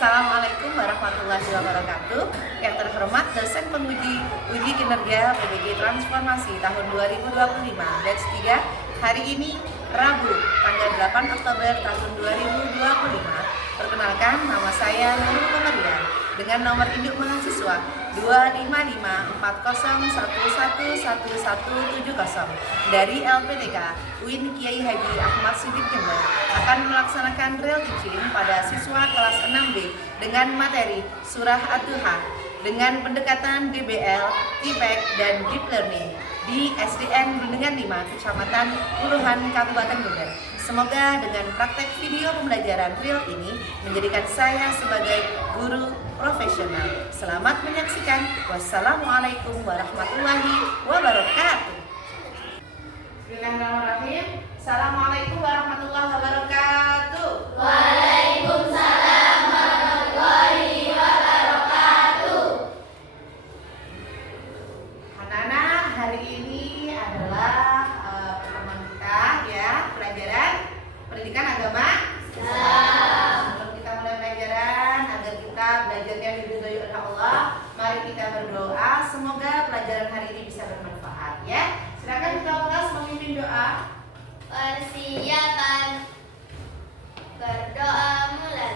Assalamualaikum warahmatullahi wabarakatuh. Yang terhormat dosen penguji uji kinerja PBG Transformasi tahun 2025 batch 3. Hari ini Rabu tanggal 8 Oktober tahun 2025. Perkenalkan, nama saya Nurul Komarian dengan nomor induk mahasiswa 25540111170 dari LPTK UIN Kiai Haji Ahmad Siddiq Jember akan melaksanakan real teaching pada siswa kelas 6B dengan materi Surah Ad-Duha dengan pendekatan DBL, TPEC, dan Deep Learning di SDN Bendungan 5, Kecamatan Uluhan, Kabupaten Jember. Semoga dengan praktek video pembelajaran real ini menjadikan saya sebagai guru profesional. Selamat menyaksikan. Wassalamualaikum warahmatullahi wabarakatuh. Bismillahirrahmanirrahim. Assalamualaikum warahmatullahi wabarakatuh. Waalaikumsalam warahmatullahi wabarakatuh. Anak-anak, hari ini adalah pertemuan kita ya, pelajaran pendidikan agama Islam. Sebelum kita mulai pelajaran, agar kita belajarnya diridhoi oleh Allah, mari kita berdoa semoga pelajaran hari ini bisa bermanfaat ya. Silakan kita kelas memimpin doa. Persiapan berdoa mulai.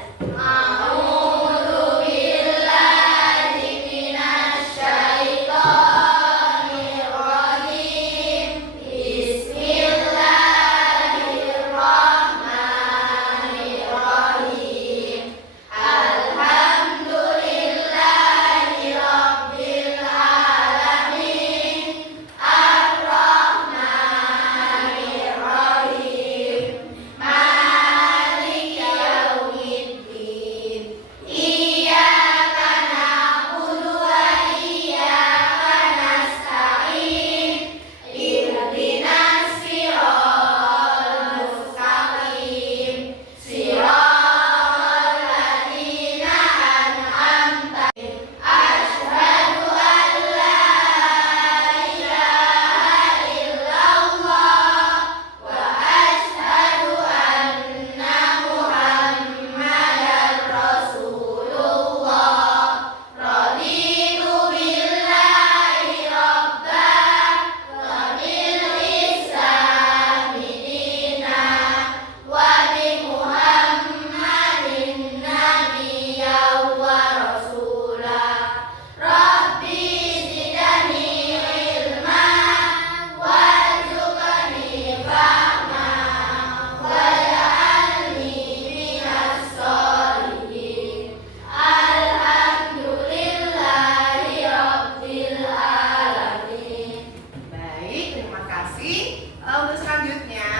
Untuk selanjutnya,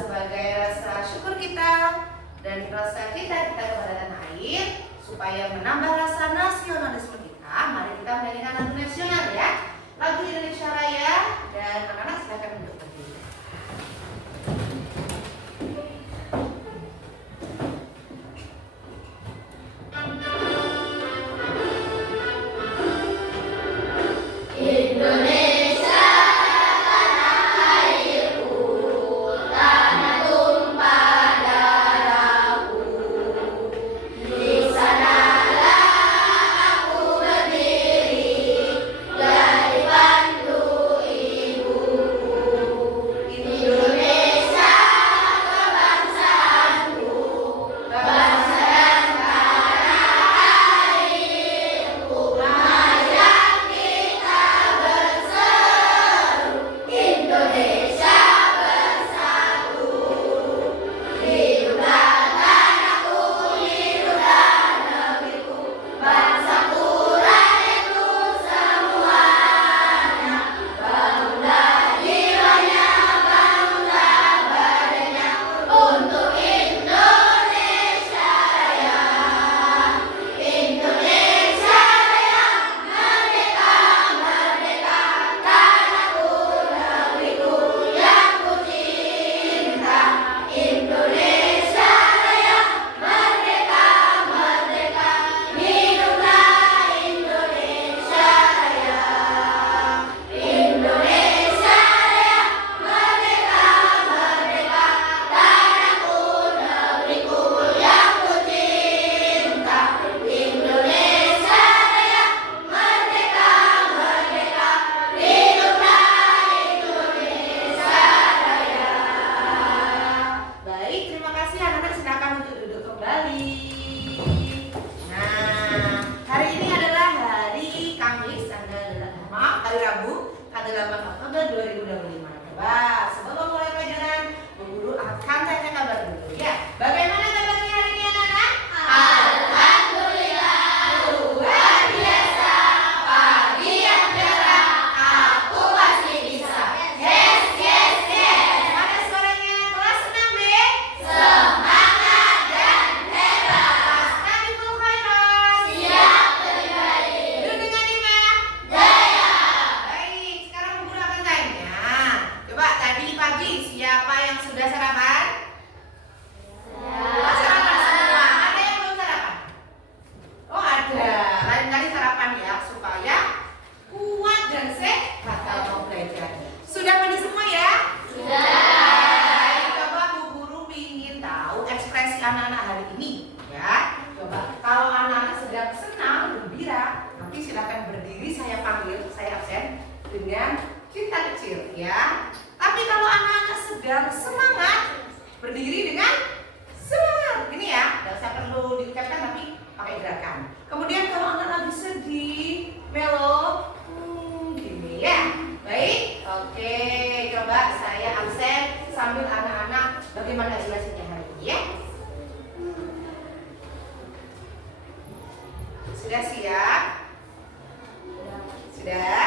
sebagai rasa syukur kita dan rasa kita kepada tanah air, supaya menambah rasa nasionalisme kita, mari kita menyanyikan lagu nasional ya, lagu Indonesia Raya, dan anak-anak silakan duduk berdiri. Dari bantu ibuku. kembali. Nah, hari ini adalah hari Kamis, hari Rabu, tanggal 8 Oktober 2025. Coba sebelum mulai pelajaran, Bu Guru akan tanya kabar dulu ya. Bagaimana kabarnya hari ini anak-anak? Alhamdulillah, luar biasa. Pagi yang cerah, aku masih bisa. Yes, yes, yes. Mana suaranya kelas 6B? Semangat dan hebat. Astagfirullah khairan. Siap terkembali. Duduk dengan imam. Jaya. Baik, sekarang Bu Guru akan tanya. Coba tadi pagi siapa yang sudah sarapan? Sarapan semua. Ada yang belum sarapan? Oh ada. Lain kali sarapan ya supaya kuat dan sehat kalau mau belajar. Sudah mandi semua ya? Sudah. Baik, coba Bu Guru ingin tahu ekspresi anak-anak hari ini ya. Coba kalau anak-anak sedang senang, gembira, nanti silakan berdiri, saya panggil, saya absen dengan cinta kecil ya. Tapi kalau anak-anak sedang semangat, berdiri dengan semangat. Ini ya, tidak usah perlu diucapkan tapi pakai gerakan. Kemudian kalau anak lagi sedih, melo, gini ya. Baik, oke. Coba saya absen sambil anak-anak bagaimana ekspresinya hari ini ya. Sudah siap? Sudah?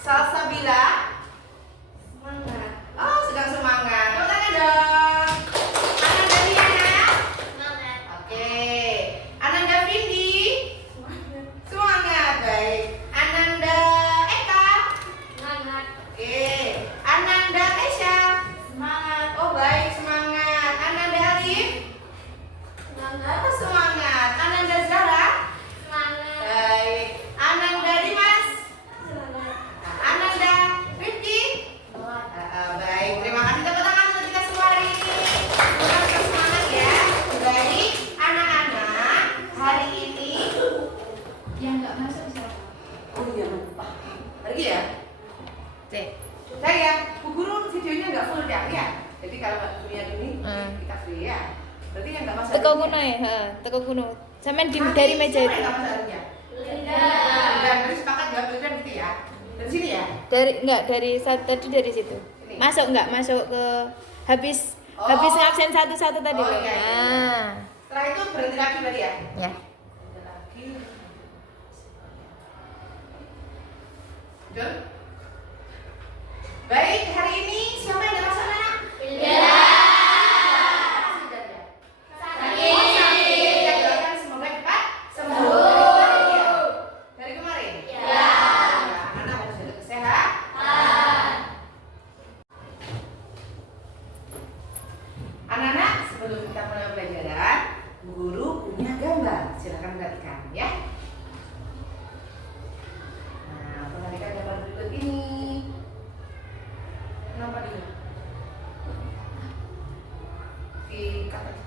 Salsabila? Semangat. Oh, sedang semangat. Tepuk tangan dong. Ananda Diana? Semangat. Oke. Ananda Vindi? Semangat. Baik. Ananda Eka? Semangat. Oke. Ananda Esya? Semangat. Oh, baik, semangat. Ananda Alif? Semangat. Oh, semangat. Ananda Zara? Semangat. Baik. Ananda Dimas? Semangat. Ananda Rifki? Baik, terima kasih tepuk tangan untuk kita semua hari ini. Semoga semangat ya. Baik, anak-anak, hari ini Yang nggak masuk siapa? oh iya lupa. Pergi ya? Cek. Saya, Bu Guru videonya nggak full ya? Ya. Jadi kalau nggak punya ini kita free ya. Berarti yang nggak masuk. Teko kuno ya, teko kuno. Sampean dari meja Siapa itu. yang nggak masuk harusnya? Linda. Dan dari sepakat jawab duluan gitu ya. Dari sini ya? Dari tadi dari situ. Sini. Masuk enggak? Masuk ke habis Oh. habis ngabsen satu-satu tadi Oh, loh. iya, iya, iya. Nah. Setelah itu berhenti lagi berarti ya? Ya. Berhenti lagi. Betul? Baik, hari ini siapa yang ada masalah anak? Linda. Sudah ya? Sakit. Oh, sakit. Kita doakan semoga cepat sembuh. Dari kemarin? Ya. Anak-anak harus jaga kesehatan. Anak-anak, sebelum kita mulai pelajaran, Bu Guru punya gambar. Silakan perhatikan ya. Nah, perhatikan gambar berikut ini. Kenapa dia? Dikat aja.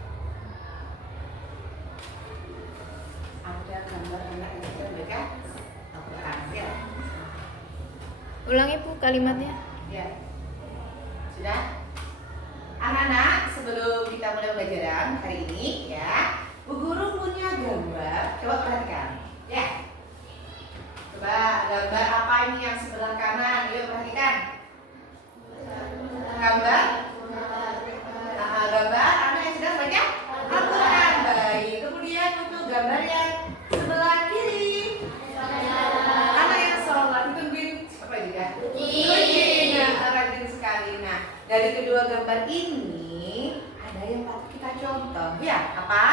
Ada gambar anak yang sedang membaca Al-Quran ya. Ulangi Bu kalimatnya. Ya. Sudah? Anak-anak, sebelum kita mulai pelajaran hari ini ya, Bu Guru punya gambar. Coba perhatikan. Ya. Coba gambar apa ini yang sebelah kanan? Yuk perhatikan. Gambar. Nah, gambar anak yang sedang baca Al-Quran. Baik. Kemudian untuk gambar yang sebelah kiri. Anak yang sholat. Ditungguin apa juga? Nah, rajin sekali. Nah, dari kedua gambar ini ada yang patut kita contoh. Ya, apa?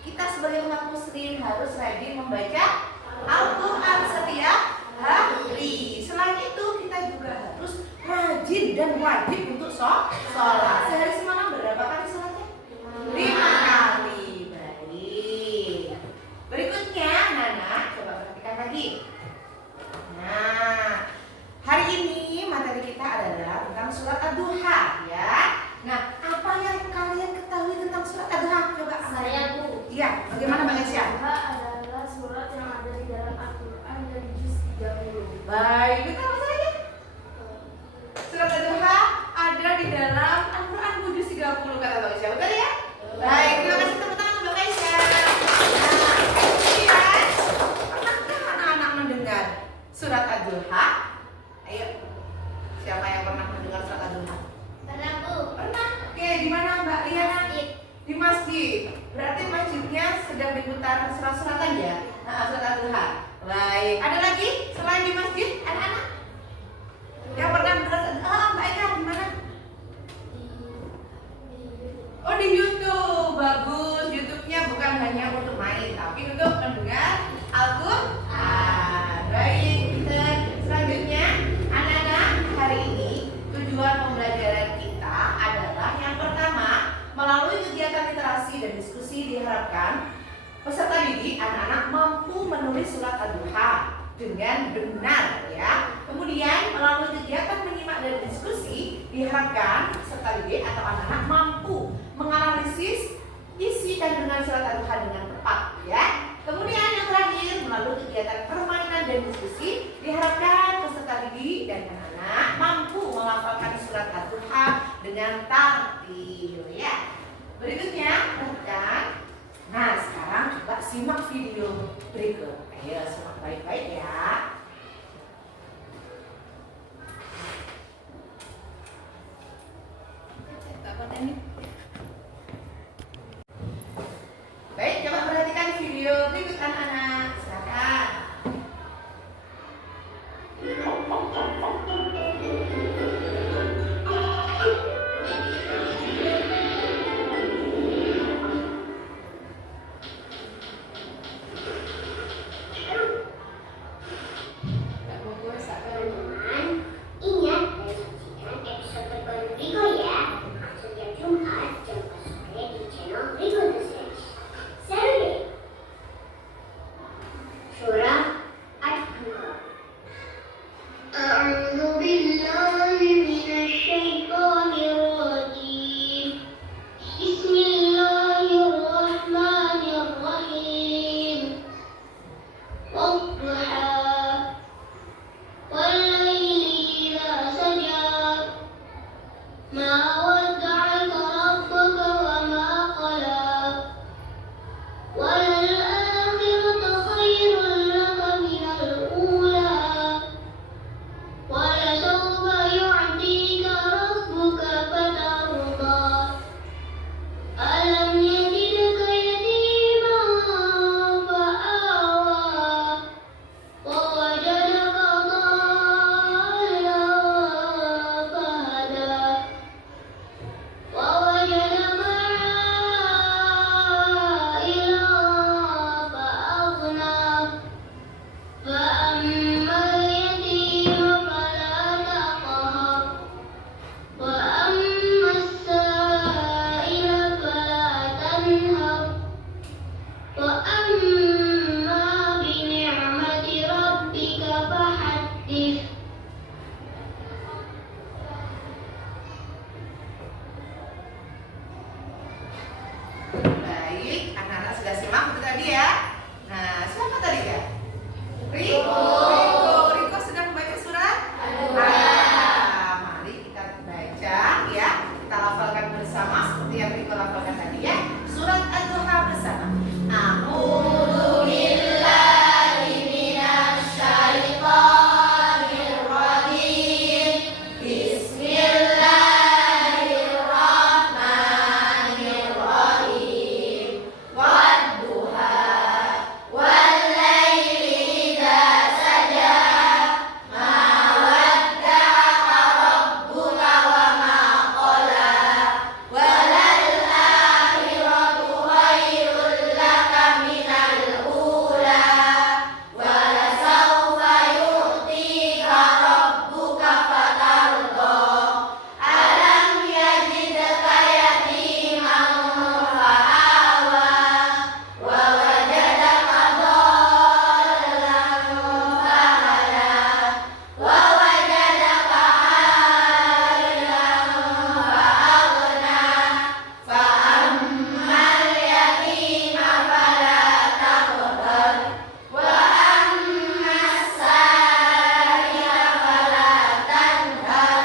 Kita sebagai umat muslim harus rajin membaca Al-Quran setiap hari. Selain itu kita juga harus rajin dan wajib untuk sholat. Sehari semalam berapa kali sholatnya? 5 kali. Baik. Berikutnya, Nana, coba perhatikan lagi. Nah, hari ini materi kita adalah tentang surat Ad-Duha ya. Nah, apa yang kalian ketahui tentang surat Ad-Duha? Coba Saya Bu. Iya, bagaimana Mbak Nesya? Duha adalah surat yang ada di dalam Al-Quran dari juz 30. Baik, betul saja. Surat Ad-Duha masjid. Berarti masjidnya sedang diputar surat-suratan ya? Nah, surat Ad-Duha. Baik. Ada lagi selain di masjid, anak-anak? Yang pernah mendengar Mbak Eka di mana? Oh, di YouTube. Bagus. YouTube-nya bukan hanya untuk main, tapi untuk mendengar Al-Qur'an. Baik, kita selanjutnya anak-anak, hari ini tujuan pembelajaran kita adalah yang pertama, melalui kegiatan literasi dan diskusi diharapkan peserta didik anak-anak mampu menulis surat Ad-Duha dengan benar ya. Kemudian melalui kegiatan menyimak dan diskusi diharapkan peserta didik atau anak-anak mampu menganalisis isi kandungan surat Ad-Duha dengan tepat ya. Kemudian yang terakhir melalui kegiatan permainan dan diskusi diharapkan peserta didik dan anak-anak mampu melafalkan surat Ad-Duha dengan tartil ya. Berikutnya perhatikan. Nah, sekarang coba simak video berikut. Ayo simak baik-baik ya. Baik, coba perhatikan video berikut anak-anak. Silakan. Ingat dan saksikan episode terbaru Rico ya. Setiap Jumat jam 4 sore di channel Rico The Series. Seru deh. Surah Ad-Duha. A'udzu billahi minasy syaithanir rajim. Bismillahirrahmanirrahim. Wadduha. والليل إذا سجى ما ودعك ربك وما قلى وللآخرة خير لك من الأولى ولسوف يعطيك ربك فترضى ألم يجدك يتيما فآوى ووجدك ضالا فهدى ووجدك عائلا فأغنى فأما اليتيم فلا تقهر وأما السائل فلا تنهر وأما بنعمة ربك فحدث. Baik, anak-anak sudah simak itu tadi ya. Nah, siapa tadi ya? Riko. Riko sedang membaca surat Ad-Duha. Mari kita baca ya. Kita lafalkan bersama seperti yang Riko lafalkan tadi ya. Surat Ad-Duha bersama. A'udzu billahi minasy syaithanir rajim. Bismillahirrahmanirrahim. Wadduha wallaili idza saja ma wadda'aka rabbuka wa ma qala walal akhiratu khairul laka minal ula walasawfa yu'tika rabbuka fatarda alam yajidka yatiman fa'awa wa wajadaka dhallan fahada wa wajadaka ailan fa'aghna fa'ammal yatima fala taqhar wa ammas sa'ila fala tanhar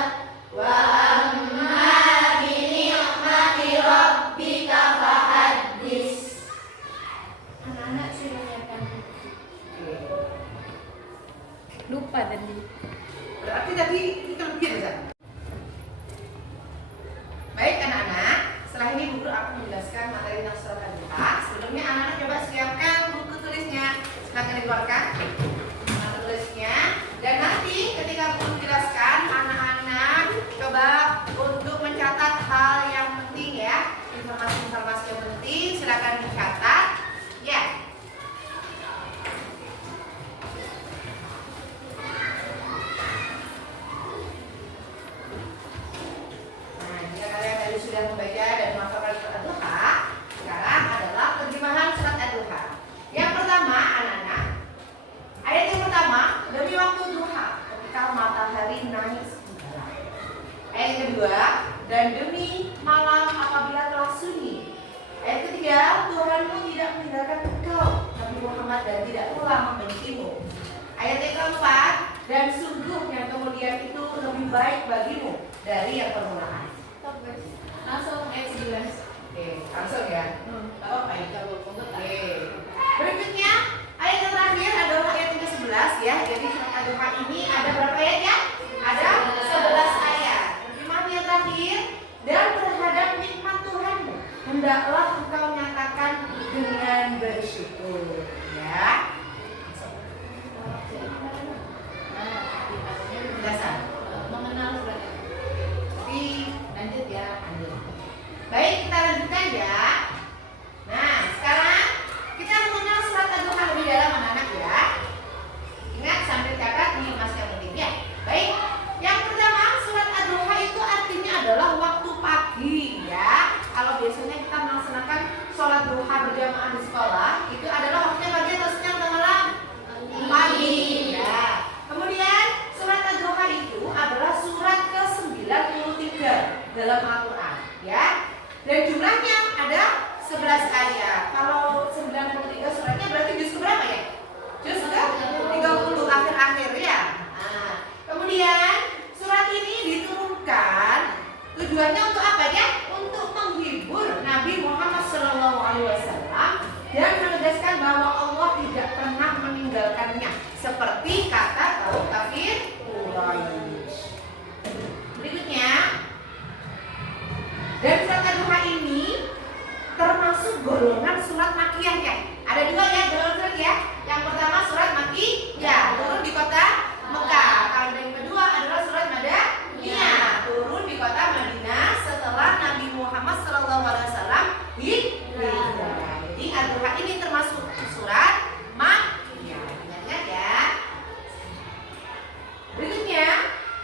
wa amma bi ni'mati rabbika fahaddits. Anak-anak saya menyiapkan Lupa tadi. berarti tadi kita lebih bisa. Baik anak-anak, setelah ini guru akan menjelaskan materi yang dan sungguh yang kemudian itu lebih baik bagimu dari yang permulaan. Langsung ayat 11. Oke, langsung ya. Apa ini? Oke. Berikutnya ayat yang terakhir adalah ayat yang ke-11 ya. Jadi surat Ad-Duha ini ada berapa ayat ya? Ada 11 ayat. Firman yang terakhir, dan terhadap nikmat Tuhanmu hendaklah engkau nyatakan dengan bersyukur ya. Dasar. Mengenal surat itu. Jadi Lanjut ya. baik, kita lanjutkan ya. Nah, sekarang kita mengenal surat Ad-Duha lebih dalam anak-anak ya. Ingat sambil catat nih mas yang penting ya. Baik, yang pertama surat Ad-Duha itu artinya adalah waktu pagi ya. Kalau biasanya kita melaksanakan sholat duha berjamaah di sekolah, itu adalah waktunya pagi atau siang atau malam? Pagi ya. Kemudian surat Ad-Duha itu adalah surat ke-93 dalam Al-Quran ya. Dan jumlahnya ada 11 ayat. Kalau 93 suratnya berarti juz berapa ya? Juz ke 30 akhir-akhir ya. Nah, kemudian surat ini diturunkan tujuannya untuk apa ya? Untuk menghibur Nabi Muhammad SAW dan menegaskan bahwa Allah tidak pernah meninggalkannya, seperti kata kaum kafir Quraisy. Berikutnya, dan surat Ad-Duha ini termasuk golongan surat Makkiyah ya. Ada dua ya golongan surat ya. Yang pertama surat Makkiyah, turun di kota Mekah. Kalau yang kedua adalah surat Madaniyah, turun di kota Madinah setelah Nabi Muhammad SAW hijrah. Jadi Ad-Duha ini termasuk surat Makkiyah. Ingat ya. Berikutnya,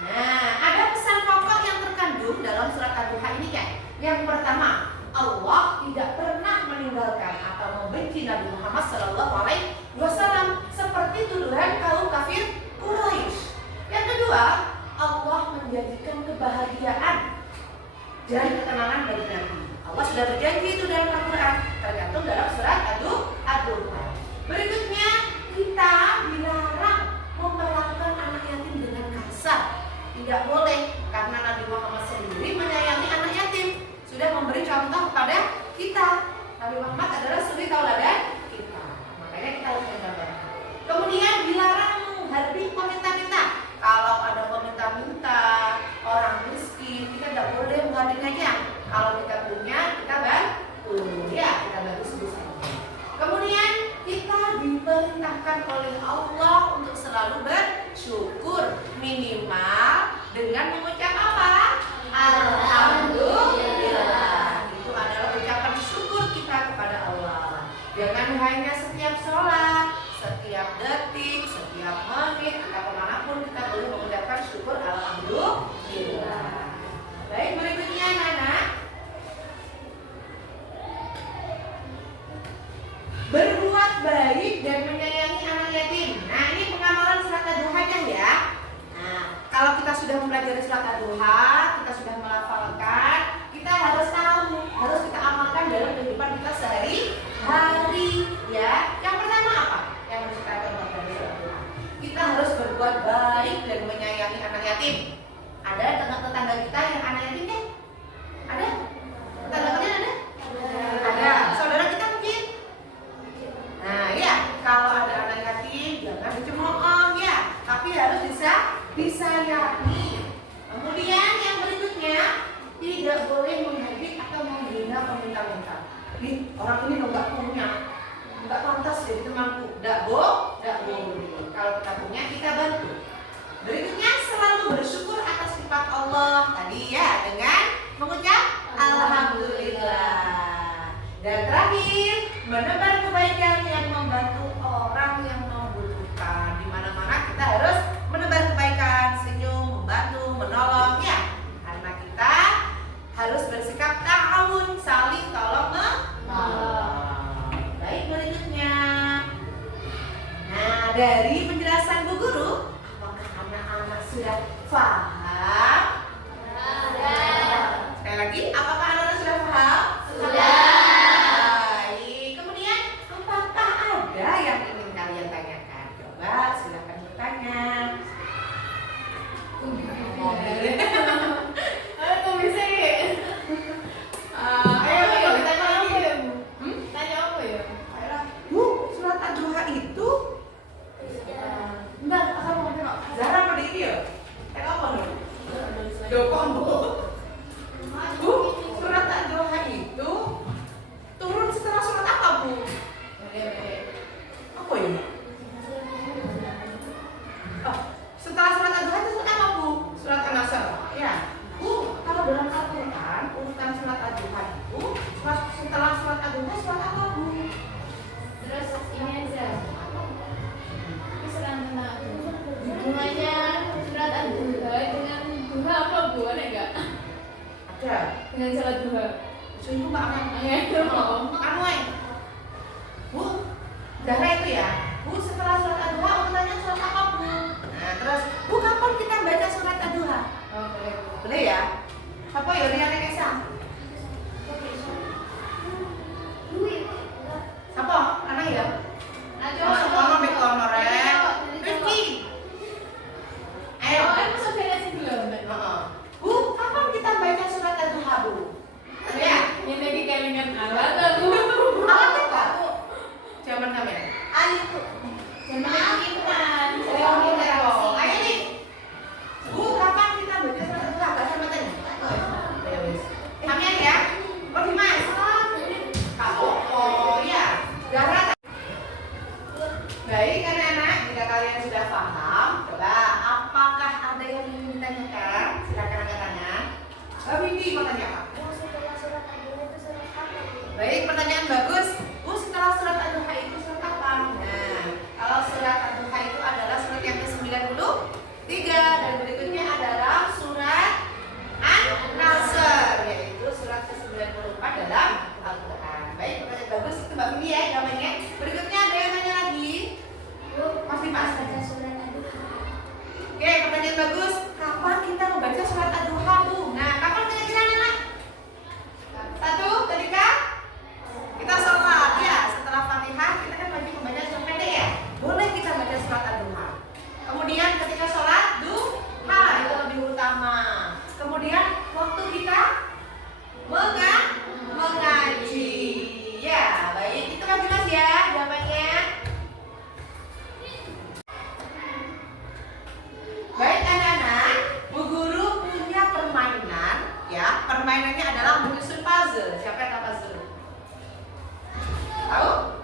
nah ada pesan pokok yang terkandung dalam surat Ad-Duha ini ya. Yang pertama, Allah tidak pernah meninggalkan atau membenci Nabi Muhammad SAW seperti tuduhan kaum kafir Quraisy. Yang kedua, Allah menjanjikan kebahagiaan dan ketenangan bagi Nabi. Allah sudah berjanji itu dalam Al-Quran, tergantung dalam surat Ad-Duha. Berikutnya, kita dilarang memperlakukan anak yatim dengan kasar. Tidak boleh, karena Nabi Muhammad sendiri menyayangi anak yatim, sudah memberi contoh kepada kita. Nabi Muhammad adalah suri tauladan kita, makanya kita harus menjaga. Kemudian dilarang menghardik peminta-minta. Kalau ada peminta-minta, orang miskin, kita tidak boleh menghardik aja. Kalau kita punya, kita bantu ya, kita bantu sebisa-bisanya. Kemudian kita diperintahkan oleh Allah untuk selalu bersyukur, minimal dengan mengucap apa? Alhamdulillah. Itu adalah ucapan syukur kita kepada Allah. Jangan hanya setiap sholat, setiap detik, setiap menit, atau kemanapun kita boleh mengucapkan syukur alhamdulillah. Baik, berikutnya Nana. Berbuat baik dan menyayangi anak yatim. Nah, ini pengamalan surat Ad-Duha ya. Nah, kalau kita sudah mempelajari surat Ad-Duha, kita sudah melafalkan, kita harus tahu, harus kita amalkan dalam kehidupan kita sehari-hari ya. Yang pertama apa? Yang harus kita lakukan dari surat Ad-Duha. Kita harus berbuat baik dan menyayangi anak yatim. Ada tetangga kita yang anak yatim kan? Ada? Tetangga kalian ada? Ada. Saudara kita mungkin? Nah ya, kalau ada anak yatim jangan dicemooh ya, tapi harus disayangi. Kemudian yang berikutnya, tidak boleh menghardik atau menghina peminta-minta. Nih, orang ini nggak punya, nggak pantas jadi temanku. Nggak boleh. Kalau kita punya, kita bantu. Berikutnya, selalu bersyukur atas sifat Allah tadi ya, dengan mengucap alhamdulillah. Dan terakhir, menebar kebaikan yang membantu orang yang membutuhkan. Di mana-mana kita harus menebar kebaikan, senyum, membantu, menolong ya. Karena kita harus bersikap ta'awun, saling tolong menolong. Baik, berikutnya. Nah, dari penjelasan Bu Guru, apakah anak-anak sudah paham? Sekali lagi, apakah anak-anak sudah paham? Sudah. Yang ingin kalian tanyakan, coba silakan bertanya. Ad-Duha surat apa, Bu? Terus ini aja. Ini surat tentang hubungannya surat Ad-Duha dengan duha apa Bu? Ada nggak? Ada. Dengan sholat duha. So, Ibu Pak Aman. Iya. Kamu, Bu, Zahra itu ya. Bu, setelah surat Ad-Duha urutannya surat apa, Bu? Nah, terus, Bu, kapan kita baca surat Ad-Duha? Oh, boleh. Boleh ya? Apa ya dia nek Esam? Apa? Anak ya? Nah, Masuk kono mek kono rek. Rifki. Ayo. Oh, aku sudah ngasih belum? Heeh. Bu, kapan kita baca surat Ad-Duha, Bu? Ya. Ini lagi kelingan alat lah Bu. Alat apa, Bu? Zaman kami. Ayo, Bu. Jangan kita. Ayo nih. Bu, kapan kita baca surat Ad-Duha? Baca mata nih. Ayo, wis. Kami ya. Oh, Dimas. Oh, ya. Zahra. Baik anak-anak, jika kalian sudah paham, coba apakah ada yang ingin ditanyakan? Silakan angkat tangan. Bibi mau tanya apa? Baik, pertanyaan bagus. Bu, setelah surat Ad-Duha itu surat apa? Nah, kalau surat Ad-Duha itu adalah surat yang ke-93 dan berikutnya adalah surat An-Nasr, yaitu surat ke-94 dalam Al-Quran. Baik, pertanyaan bagus. Itu Mbak Bibi ya jawabannya. Berikutnya ada yang tanya lagi? Mas Dimas. Oke, pertanyaan bagus. Kapan kita membaca surat Ad-Duha, Bu? Nah, kapan kira-kira anak? Satu, ketika kita sholat ya. Setelah Fatihah kita kan wajib membaca surat pendek ya. Boleh kita baca surat Ad-Duha. Kemudian ketika sholat duha itu lebih utama. Kemudian waktu kita mengaji. Ya, baik. Itu Mas Dimas ya jawabannya. Baik anak-anak, Bu Guru punya permainan ya. Permainannya adalah menyusun puzzle. Siapa yang tahu puzzle? Tahu?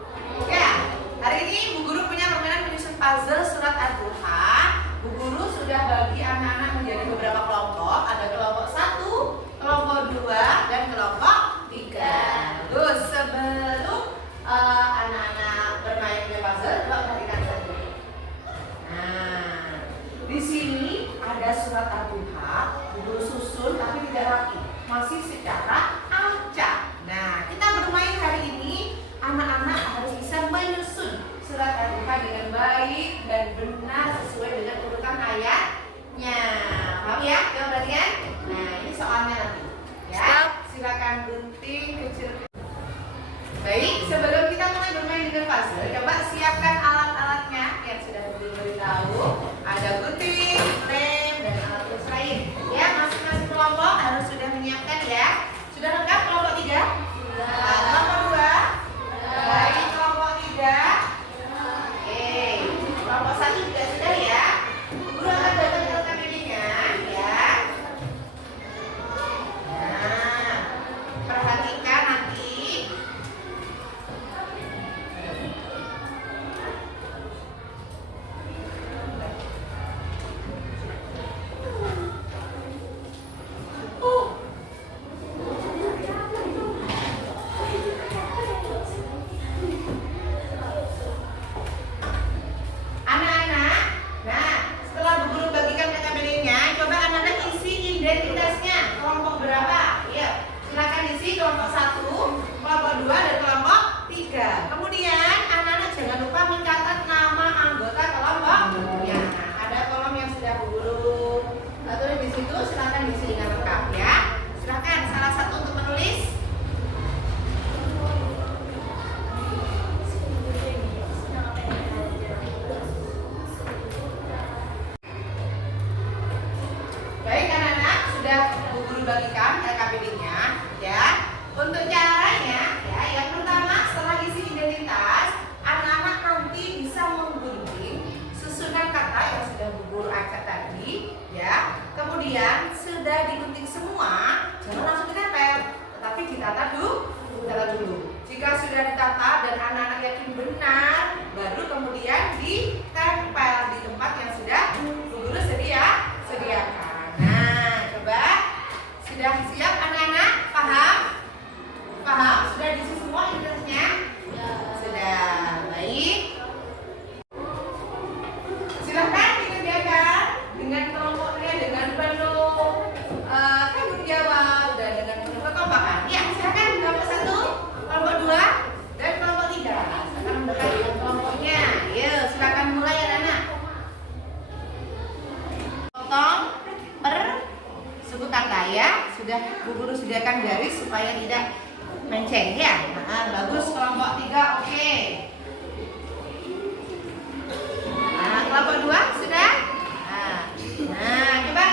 Ya. Hari ini Bu Guru punya permainan menyusun puzzle surat Ad-Duha. Bu Guru sudah bagi anak-anak menjadi beberapa kelompok. Ada kelompok 1, kelompok 2, dan kelompok 3. Terus sebelum anak-anak bermain dengan puzzle, coba perhatikan saja. Nah, di sini ada surat Ad-Duha, Bu Guru susun tapi tidak rapi, masih secara acak. Nah, kita bermain hari ini, anak-anak harus bisa menyusun surat Ad-Duha dengan baik dan benar sesuai dengan urutan ayatnya. Paham ya? Coba perhatikan. Nah, ini soalnya nanti. Ya, silakan gunting kecil. Baik, sebelum kita mulai bermain dengan puzzle, coba siapkan alat-alatnya yang sudah diberitahu. Ada gunting, lem, dan alat tulis lain. Ya, masing-masing kelompok harus sudah menyiapkan ya. Sudah lengkap kelompok 3? Nah, kelompok 2? Baik, kelompok 3. Oke, kelompok 1 juga sudah ya. Guru akan datang ke KBD-nya ya. Nah, perhatikan nanti. Anak-anak, nah setelah Bu Guru bagikan KKBD-nya, coba anak-anak isi identitasnya. Kelompok berapa? Iya, silakan isi kelompok 1, kelompok 2, dan kelompok 3. Kemudian anak-anak jangan lupa mencatat nama anggota kelompoknya. Nah, ada kolom yang sudah Bu Guru tulis di situ, silakan diisi dengan lengkap ya. Silakan salah satu untuk menulis. Baik anak-anak, sudah Bu Guru bagikan KKBD-nya ya. Untuk caranya ya, yang pertama setelah isi identitas, anak-anak nanti bisa menggunting susunan kata yang sudah Bu Guru angkat tadi ya. Kemudian sudah digunting semua, jangan langsung ditempel, tetapi ditata dulu. Jika sudah ditata dan anak-anak yakin benar, baru kemudian ditempel di tempat yang sudah Bu Guru sediakan. Nah, coba sudah siap anak-anak? Paham? Paham? Sudah diisi semua identitas ya. Nah, bagus kelompok 3 oke. Nah, kelompok 2 sudah? Nah, coba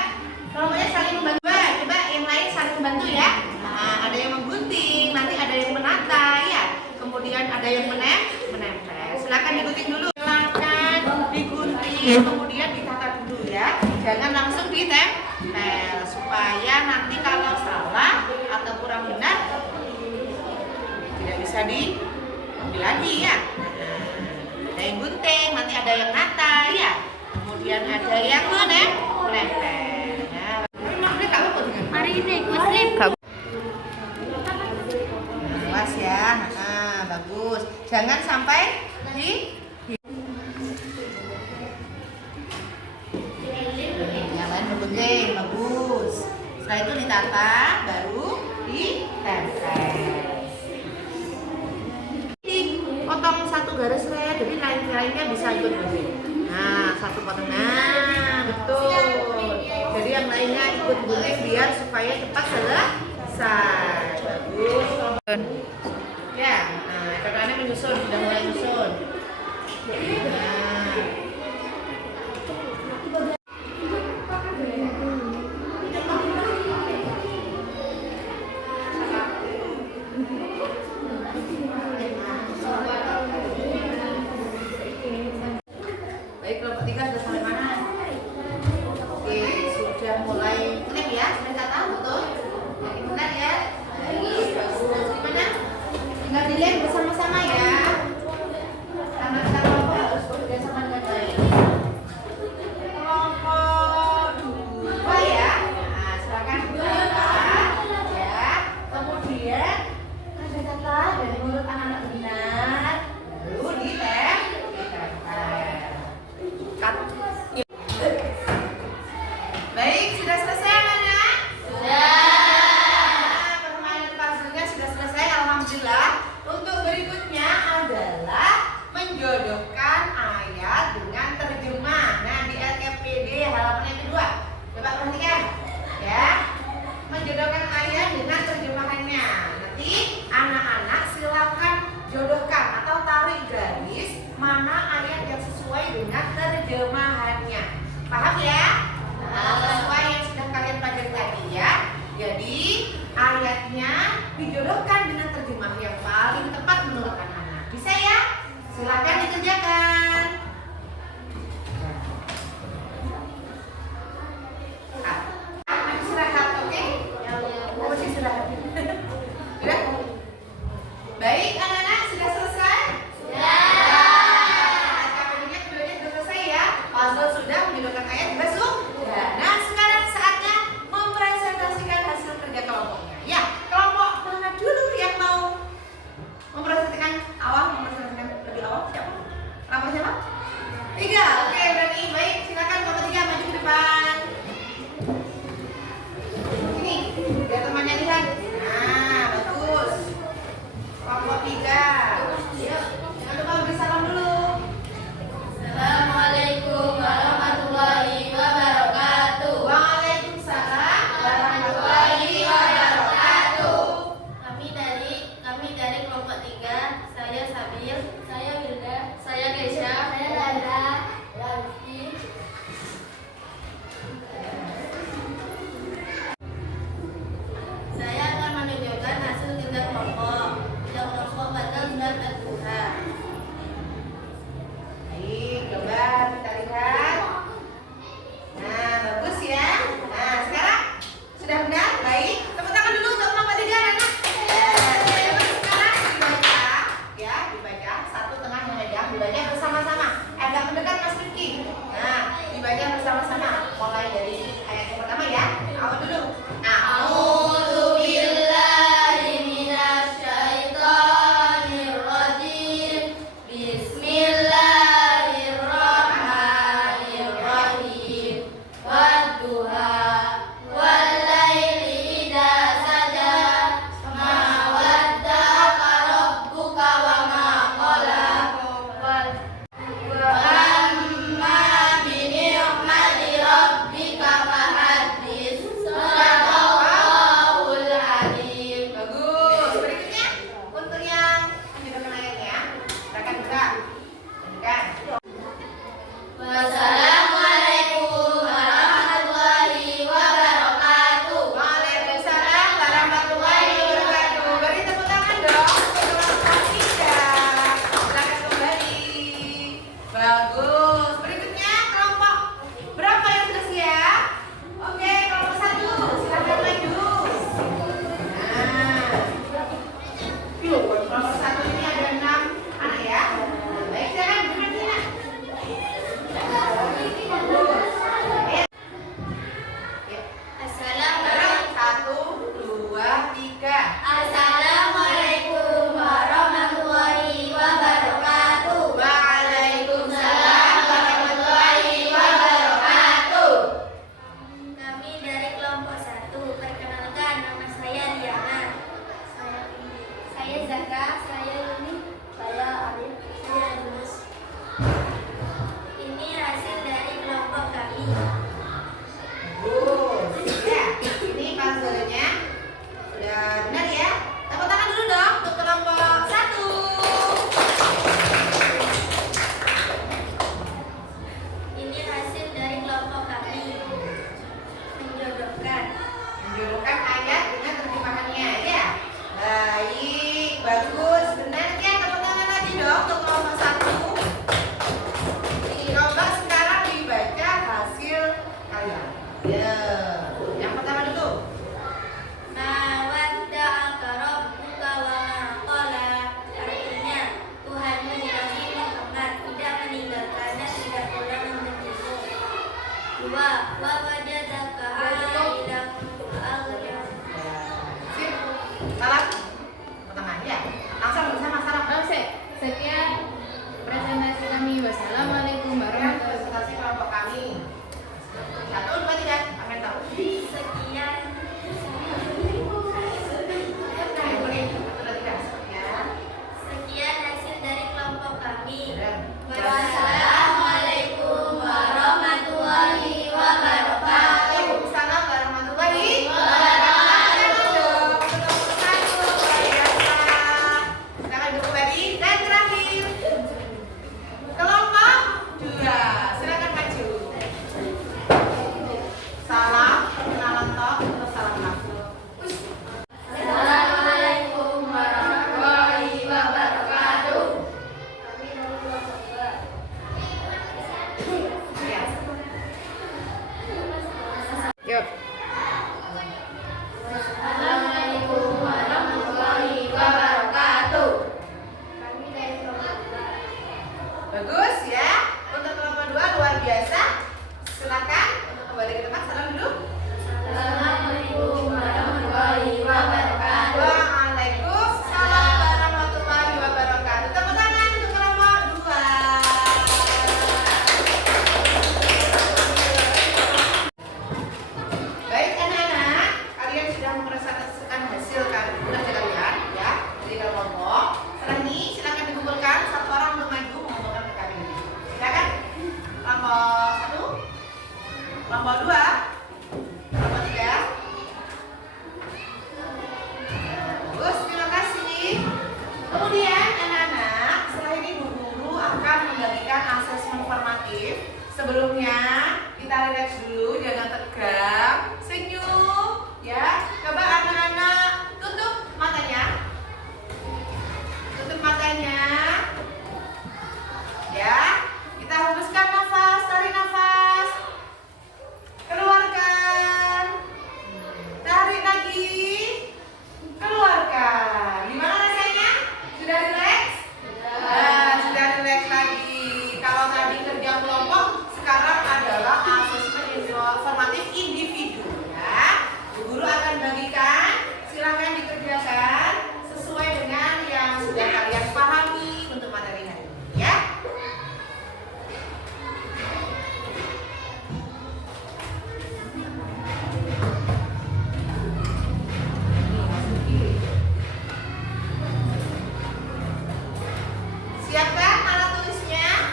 kelompoknya saling membantu. Coba yang lain saling membantu ya. Nah, ada yang menggunting, nanti ada yang menata ya. Kemudian ada yang menempel. Silakan digunting dulu. Silakan digunting, kemudian ditata dulu ya. Jangan langsung ditempel supaya nanti kalau salah atau kurang benar tidak bisa diambil lagi ya. Ada yang gunting, nanti ada yang nata ya. Kemudian ada yang menempel ya. Tapi kamu kok dengan Hari ini muslim. awas ya. Nah, bagus. Jangan sampai yang lain menggunting, bagus. Setelah itu ditata, baru ditempel. Potong satu garis red, jadi lain-lainnya bisa ikut gunting. Nah, satu potong. Nah, betul. Jadi yang lainnya ikut gunting biar supaya cepat selesai. Bagus. Ya, nah, kakaknya menyusun, sudah mulai menyusun. Nah. Baik, kelompok 3 sudah sampai mana? Oke, sudah mulai klik ya, sudah kata betul? Jadi benar ya? Baik, bagus. Gimana? Tinggal dilihat bersama-sama ya. Karena kita kelompok harus bekerja sama dengan baik. Kelompok 2 ya. Nah, silakan data ya. Kemudian ada data dari mulut anak-anak benar. Baru ditempel. Baik, sudah selesai anak-anak? Sudah. Permainan puzzle-nya sudah selesai, alhamdulillah. Untuk berikutnya adalah menjodohkan ayat dengan terjemah. Nah, di LKPD halaman yang kedua. Coba perhatikan ya. Menjodohkan ayat dengan terjemahannya. Nanti anak-anak silakan jodohkan atau tarik garis mana ayat yang sesuai dengan terjemahannya. Paham ya? Nah, sesuai yang sudah kalian pelajari tadi ya. Jadi ayatnya dijodohkan dengan terjemah yang paling tepat menurut anak-anak. Bisa ya? Silakan dikerjakan. Istirahat, oke? Oh, istirahat. Sudah? Baik, anak-anak sudah selesai? KPD-nya keduanya sudah selesai ya. Puzzle sudah, menjodohkan ayat juga sudah. Nah, sekarang saatnya mempresentasikan hasil kerja kelompoknya. Ya, kelompok mana dulu yang mau mempresentasikan awal, mempresentasikan lebih awal? Siapa? Kelompok siapa? 3. Oke, berarti baik. Silakan kelompok 3 maju ke depan. Ini, biar temannya lihat. Nah, bagus. Kelompok 3. Jangan lupa beri salam dulu. Assalamualaikum warahmatullahi wabarakatuh. Waalaikumsalam warahmatullahi wabarakatuh. Kami dari kelompok 3. Saya Sabil, saya Wilda, saya Kesha, saya Landa, Lagi. Saya akan menunjukkan hasil kerja kelompok. Kerja kelompok pada sejarah, saya Yuni, saya Arif, saya Yunus. Ini hasil dari kelompok kami. Bagus. Ya, ini puzzle-nya sudah benar ya. Tepuk tangan dulu dong untuk kelompok 1. Ini hasil dari kelompok kami. Menjodohkan. Menjodohkan ayat dengan terjemahannya ya. Baik, bagus. Benar ya. Tepuk tangan lagi dong untuk kelompok 1. Coba sekarang dibaca hasil kalian. Ya. Yang pertama dulu. Mawadda'aka rabbuka wa ma qala. Artinya Tuhan Nabi Muhammad tidak meninggalkannya, tidak pula membenci. 2. Wa wajadaka ailan fa'aghna. Sip. Salah. Pertama ya. Langsung bersama salah. Sekian presentasi kami. Wassalamualaikum warahmatullahi wabarakatuh. Presentasi kelompok kami. 1, 2, 3. Amin tahu. Sekian. Sekian hasil dari kelompok kami. Wassalamualaikum warahmatullahi wabarakatuh. Waalaikumsalam warahmatullahi wabarakatuh. Kita akan duduk lagi dan terakhir kelompok 2. Silakan maju. Salam, perkenalan toh, terus salam masuk. Assalamualaikum warahmatullahi wabarakatuh. Ya. Yuk. Assalamualaikum warahmatullahi wabarakatuh. Kami dari kelompok 2. Bagus ya. Untuk kelompok 2 luar biasa. Silakan untuk kembali ke tempat. Salam dulu. Assalamualaikum warahmatullahi wabarakatuh. Waalaikumsalam warahmatullahi wabarakatuh. Tepuk tangan untuk kelompok 2. Baik anak-anak, kalian sudah mempresentasikan hasil kerja kalian ya di kelompok. Setelah ini silakan dikumpulkan, satu orang untuk maju mengumpulkan ke kami. Silakan. Kelompok 1, kelompok 2, kelompok 3. Bagus, terima kasih. Kemudian anak-anak, setelah ini Bu Guru akan membagikan asesmen formatif. Sebelumnya kita relax dulu, jangan tegang, senyum, ya. Coba anak-anak tutup matanya, ya. Kita hembuskan nafas, tarik nafas, keluarkan, tarik lagi, keluarkan. Gimana rasanya? Sudah relax? Sudah relax lagi. Kalau tadi kerja kelompok, sekarang adalah asesmen formatif individu ya. Bu Guru akan bagikan, silahkan dikerjakan sesuai dengan yang sudah kalian pahami untuk materi hari ini ya. Siapkan alat tulisnya.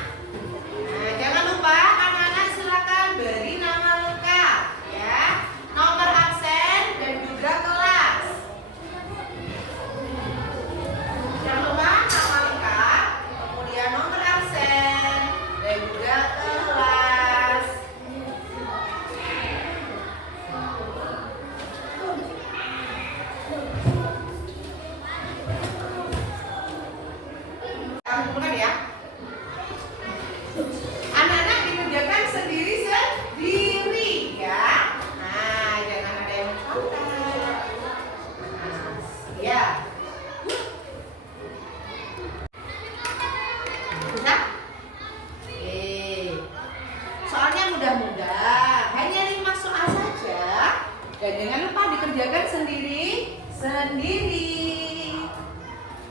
Nah, jangan lupa anak-anak silakan beri nama lengkap ya, nomor absen dan juga kelas. Jangan lupa nama lengkap, kemudian nomor absen dan juga kelas. Kumpulkan ya. Anak-anak dikerjakan sendiri ya. Nah, jangan ada yang mencontek. Nah, ya. Bisa? Soalnya mudah-mudah, hanya 5 soal saja. Dan jangan lupa dikerjakan sendiri.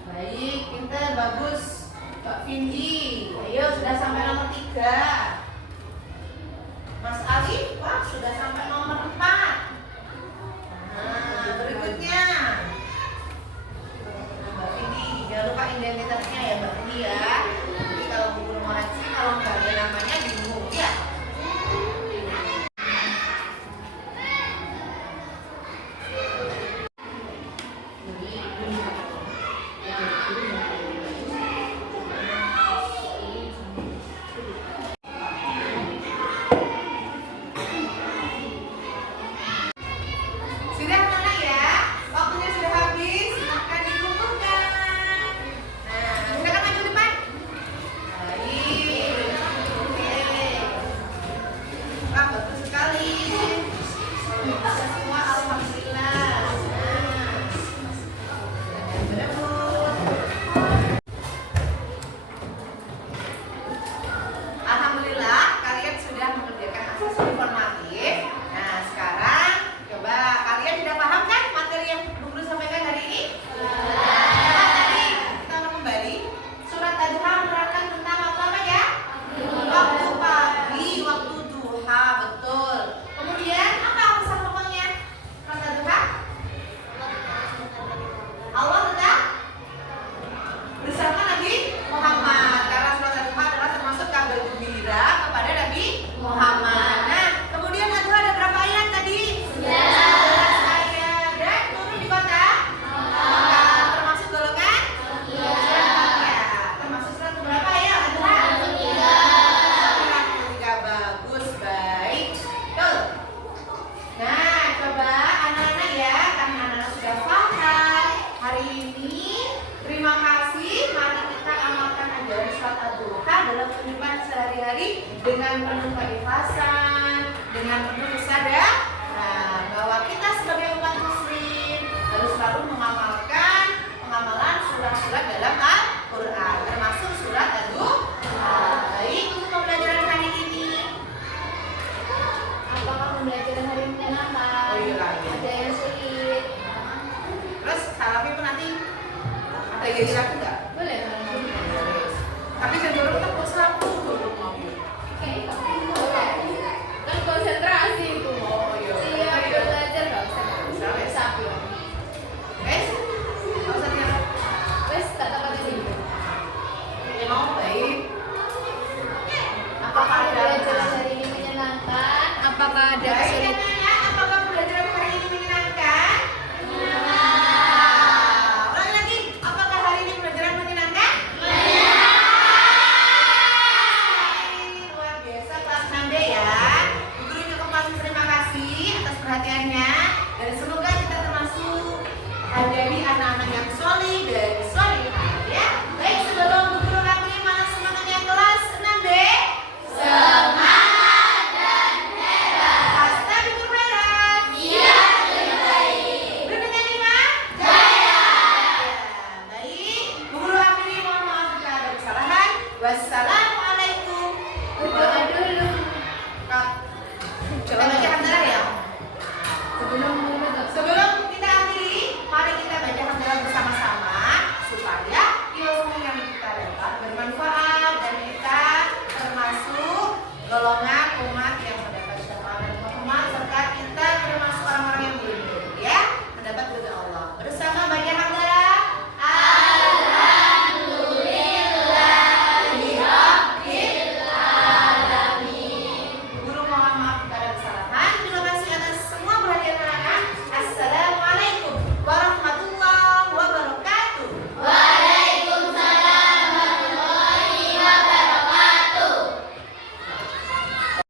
Baik, pintar, bagus. Mbak Vindi, ayo sudah sampai nomor 3. Mas Ali, wah sudah sampai nomor 4. Nah, berikutnya Mbak Vindi. ini ya. Jadi kalau guru mau ngaji, kalau nggak ada namanya bingung ya. Sudah anak ya, waktunya sudah habis, akan dikumpulkan. Nah, silakan maju depan. Baik, oke. Wah, bagus sekali. Bisa semua, alhamdulillah. Nah, berebut. Alhamdulillah, kalian sudah mengerjakan asesmen formatif. Nah, sekarang coba kalian sudah paham kan materi yang Bu Guru sampaikan hari ini? Nah, tadi kita ulang kembali. Surat Ad-Duha menerangkan tentang waktu apa ya? Waktu pagi, waktu duha, betul. Kemudian apa pesan pokoknya? Surat Ad-Duha? Allah tetap bersama Nabi Muhammad. Karena surat Ad-Duha adalah termasuk kabar gembira kepada Nabi Muhammad. Nah, kemudian Ad-Duha ada berapa ayat tadi? 11 ayat. Dan turun di kota Mekah. Termasuk golongan? Ya. Termasuk surat berapa ya Ad-Duha? Surat ketiga. Bagus, baik. Tuh. Nah, coba anak-anak ya, karena anak-anak sudah paham hari ini. Terima kasih. Mari kita amalkan ajaran surat Ad-Duha dalam kehidupan sehari-hari dengan penuh keikhlasan, dengan penuh kesadaran bahwa kita sebagai umat muslim harus selalu mengamalkan pengamalan surat-surat dalam Al-Quran, termasuk surat Ad-Duha. Baik, untuk pembelajaran hari ini. Apakah pembelajaran hari ini menyenangkan? Oh, iya. Ada yang sulit? Terus salafi pun nanti ada yang lagi nggak? Boleh, boleh. Tapi saya dorong kita pulang dulu mobil. Oke,